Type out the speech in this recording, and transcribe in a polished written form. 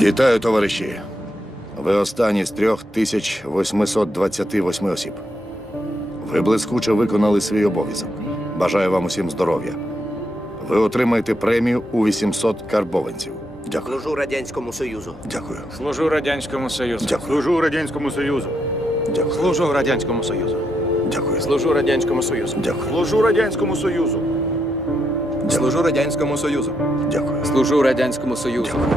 Вітаю, товариші. Ви останні з 3828 осіб. Ви блискуче виконали свій обов'язок. Бажаю вам усім здоров'я. Ви отримаєте премію у 800 карбованців. Дякую. Служу Радянському Союзу. Дякую. Служу Радянському Союзу. Дякую. Служу Радянському Союзу. Дякую. Служу Радянському Союзу. Дякую. Служу Радянському Союзу. Дякую. Служу Радянському Союзу. Служу Радянському Союзу. Дякую. Служу Радянському Союзу. Дякую.